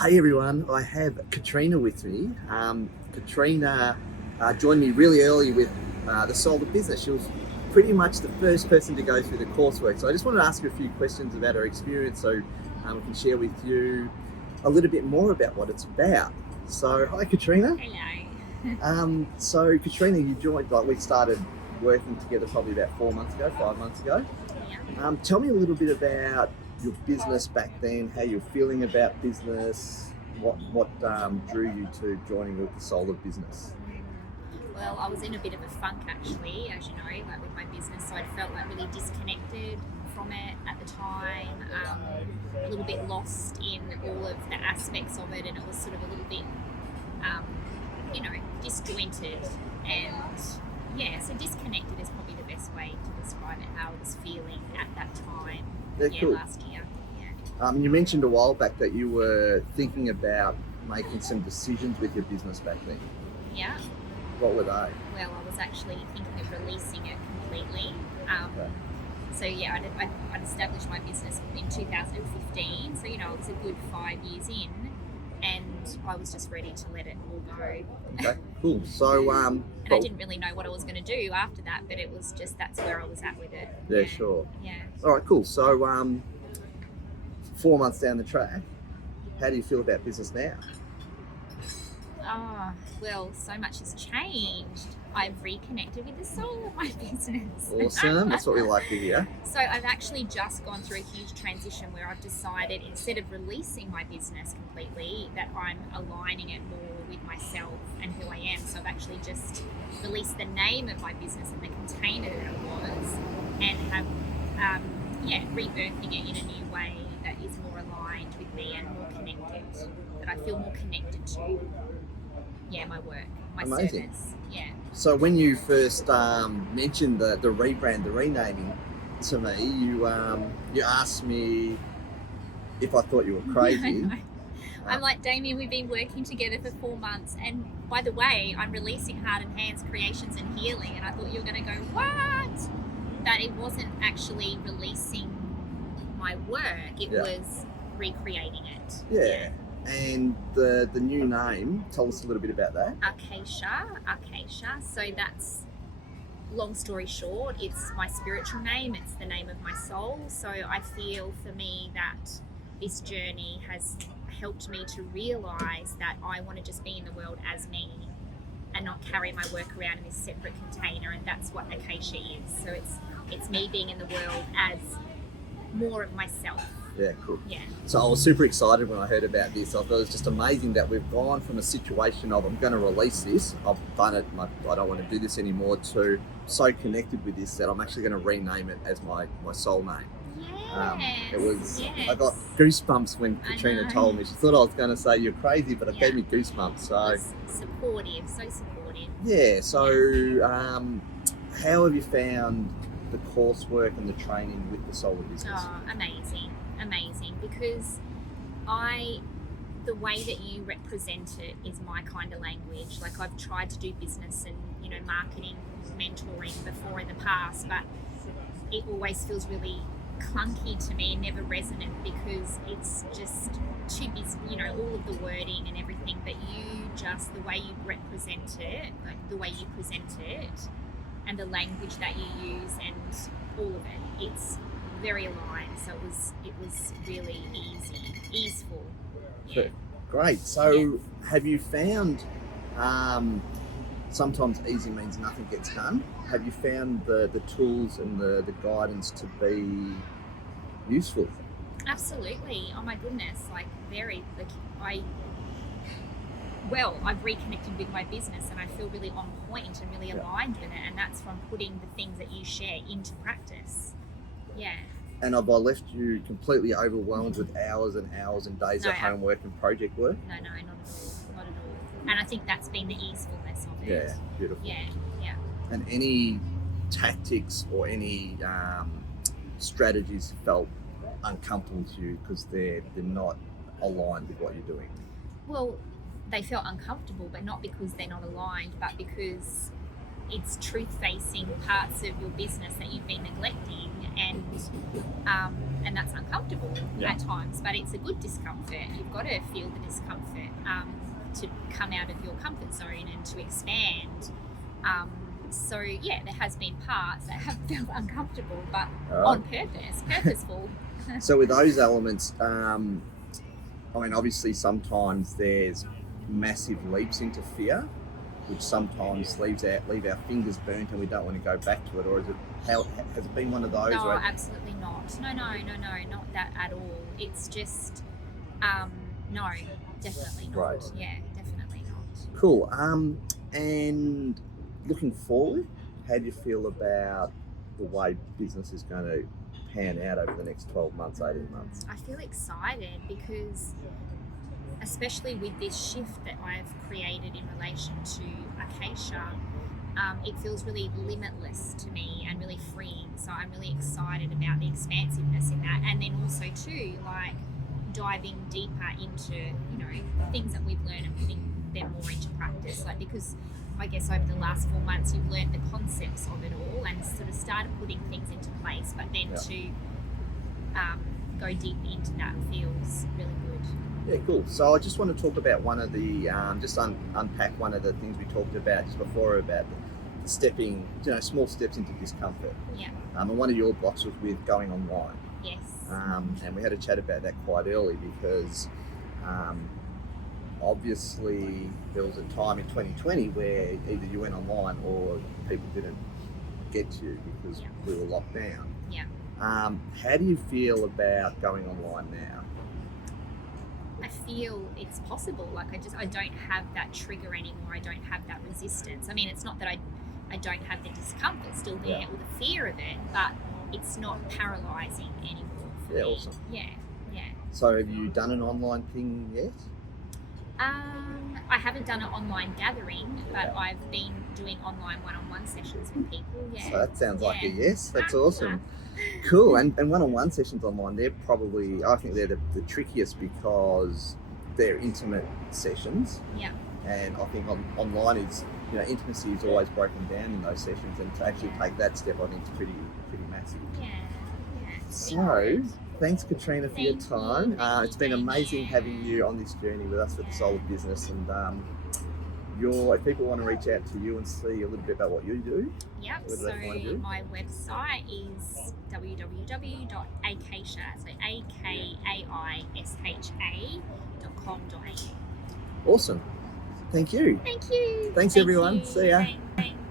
Hey everyone, I have Katrina with me. Katrina joined me really early with the Soul of Business. She was pretty much the first person to go through the coursework. So I just wanted to ask her a few questions about her experience so we can share with you a little bit more about what it's about. So hi Katrina. Hello. So Katrina, you joined, we started working together probably about 4 months ago, 5 months ago. Yeah. Tell me a little bit about your business back then, how you're feeling about business, what drew you to joining with the Soul of Business. Well, I was in a bit of a funk actually, as you know, like with my business, so I felt like really disconnected from it at the time, a little bit lost in all of the aspects of it, and it was sort of a little bit, um, disjointed, and yeah, so disconnected is probably the best way to describe it, how I was feeling at that time. Yeah, cool. Last year. Yeah. You mentioned a while back that you were thinking about making some decisions with your business back then. Yeah. What were they? Well, I was actually thinking of releasing it completely. Okay. So yeah, I'd established my business in 2015. So it was a good 5 years in, and I was just ready to let it all go. Okay, cool. So and I didn't really know what I was going to do after that, but it was just that's where I was at with it. Yeah, sure. Yeah. All right, cool. So 4 months down the track, how do you feel about business now? Oh, well, so much has changed. I've reconnected with the soul of my business. Awesome. That's what we like to hear. So I've actually just gone through a huge transition where I've decided, instead of releasing my business completely, that I'm aligning it more with myself and who I am. So I've actually just released the name of my business and the container that it was, and have rebirthing it in a new way that is more aligned with me and more connected, that I feel more connected to. Yeah, my work, my Amazing. service. Yeah. So when you first mentioned the rebrand, the renaming to me, you asked me if I thought you were crazy. I'm like, Damien, we've been working together for 4 months, and by the way, I'm releasing Heart and Hands Creations and Healing, and I thought you were going to go, what? But it wasn't actually releasing my work, it was recreating it. Yeah. And the new name, tell us a little bit about that. Ai Sha. So that's, long story short, it's my spiritual name, it's the name of my soul. So I feel for me that this journey has helped me to realize that I want to just be in the world as me and not carry my work around in this separate container, and that's what Ai Sha is. So it's me being in the world as more of myself. Yeah, cool. Yeah. So I was super excited when I heard about this. I thought it was just amazing that we've gone from a situation of I'm going to release this, I've done it, I don't want to do this anymore, to so connected with this that I'm actually going to rename it as my soul name. I got goosebumps when Katrina told me. She thought I was going to say you're crazy, but it gave me goosebumps. So supportive, so supportive. Yeah. So how have you found the coursework and the training with the Soul of Business? Oh, amazing, because the way that you represent it is my kind of language. Like, I've tried to do business and marketing, mentoring before in the past, but it always feels really clunky to me and never resonant, because it's just too busy, all of the wording and everything, but the way you represent it, like the way you present it and the language that you use and all of it, it's very aligned. So it was really easeful. Yeah. Great. So have you found, sometimes easy means nothing gets done. Have you found the tools and the guidance to be useful? Absolutely. Oh my goodness. I've reconnected with my business, and I feel really on point and really aligned with it. And that's from putting the things that you share into practice. Yeah. And have I left you completely overwhelmed with hours and hours and days of homework and project work? No, not at all. And I think that's been the easefulness of it. Yeah, beautiful. Yeah. And any tactics or any strategies felt uncomfortable to you because they're not aligned with what you're doing? Well, they felt uncomfortable, but not because they're not aligned, but because it's truth-facing parts of your business that you've been neglecting, and that's uncomfortable at times, but it's a good discomfort. You've got to feel the discomfort to come out of your comfort zone and to expand. So yeah, there has been parts that have felt uncomfortable, but on purpose, purposeful. So with those elements, I mean, obviously sometimes there's massive leaps into fear, which sometimes leave our fingers burnt and we don't want to go back to it, or has it been one of those? No, absolutely not. No, not that at all. It's just, no, definitely not. Right. Yeah, definitely not. Cool. And looking forward, how do you feel about the way business is going to pan out over the next 12 months, 18 months? I feel excited because, especially with this shift that I've created in relation to Ai Sha, it feels really limitless to me and really freeing. So I'm really excited about the expansiveness in that, and then also too, like diving deeper into, you know, things that we've learned and putting them more into practice. Like, because I guess over the last 4 months you've learned the concepts of it all and sort of started putting things into place, but then to go deep into that feels really good. Yeah, cool. So I just want to talk about one of the, unpack one of the things we talked about just before about the stepping, small steps into discomfort. Yeah. And one of your blocks was with going online. Yes. And we had a chat about that quite early because obviously there was a time in 2020 where either you went online or people didn't get to you because we were locked down. Yeah. How do you feel about going online now? I feel it's possible. Like I don't have that trigger anymore. I don't have that resistance. I mean, it's not that I don't have the discomfort still there or the fear of it, but it's not paralyzing anymore for me. Awesome. Yeah. So have you done an online thing yet? I haven't done an online gathering, but I've been doing online one-on-one sessions with people. Yeah. So that sounds like a yes. That's awesome. Cool. And one-on-one sessions online, I think they're the trickiest because they're intimate sessions. Yeah. And I think online is, intimacy is always broken down in those sessions, and to actually take that step, I think, is pretty massive. Yeah. So, thanks, Katrina, for your time. It's been amazing having you on this journey with us with the Soul of Business, and if people want to reach out to you and see a little bit about what you do. Yep. So my website is www.akaisha, so akaisha.com.au. Awesome. Thank you. Thank you. Thanks, everyone. See ya. Thanks.